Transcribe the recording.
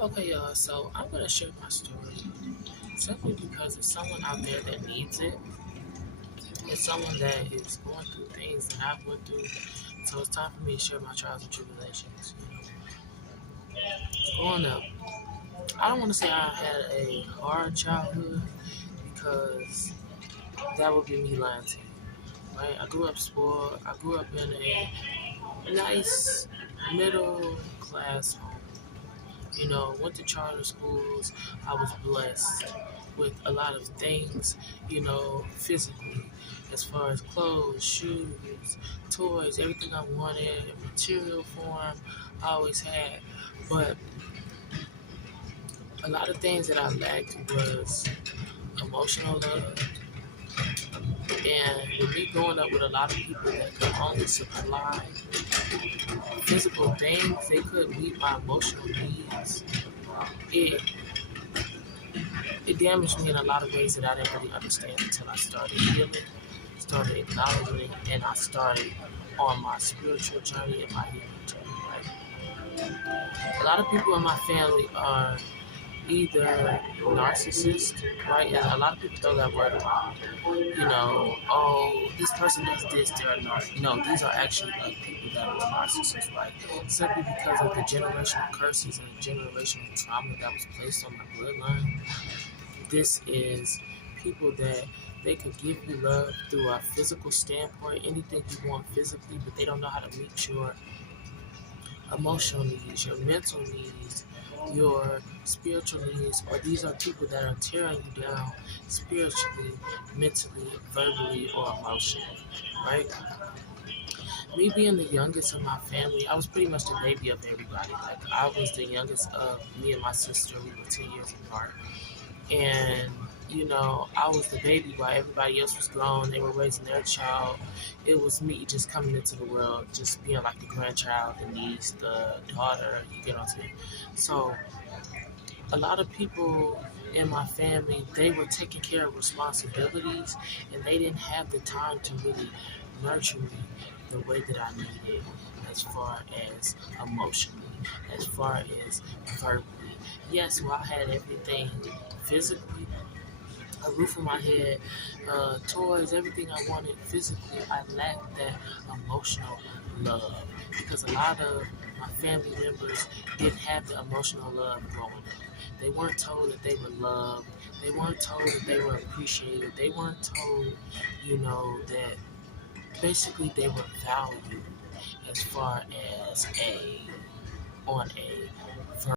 Okay, y'all, so I'm going to share my story simply because it's someone out there that needs it. It's someone that is going through things that I've went through. So it's time for me to share my trials and tribulations. Growing up, I don't want to say I had a hard childhood because that would be me lying to you, right? I grew up spoiled. I grew up in a nice middle class home. Went to charter schools. I was blessed with a lot of things, physically, as far as clothes, shoes, toys, everything I wanted, in material form, I always had. But a lot of things that I lacked was emotional love. And with me growing up with a lot of people that could only supply physical things, they couldn't meet my emotional needs. It it damaged me in a lot of ways that I didn't really understand until I started healing, started acknowledging, and I started on my spiritual journey and my healing journey. Right? A lot of people in my family are either narcissists, right? And a lot of people throw that word around. Oh, this person does this, they're not. These are actually like people that are narcissists, right? Simply because of the generational curses and the generational trauma that was placed on my bloodline. This is people that they could give you love through a physical standpoint, anything you want physically, but they don't know how to meet your emotional needs, your mental needs, your spiritual needs, or these are people that are tearing you down spiritually, mentally, verbally, or emotionally, right? Me being the youngest of my family, I was pretty much the baby of everybody. Like, I was the youngest of me and my sister. We were 10 years apart. And I was the baby while everybody else was grown. They were raising their child. It was me just coming into the world, just being like the grandchild, the niece, the daughter. You get what I'm saying? So a lot of people in my family, they were taking care of responsibilities, and they didn't have the time to really nurture me the way that I needed, as far as emotionally, as far as verbally. Yes, well, I had everything physically, a roof on my head, toys, everything I wanted physically. I lacked that emotional love because a lot of my family members didn't have the emotional love growing up. They weren't told that they were loved. They weren't told that they were appreciated. They weren't told, that basically they were valued as far as on a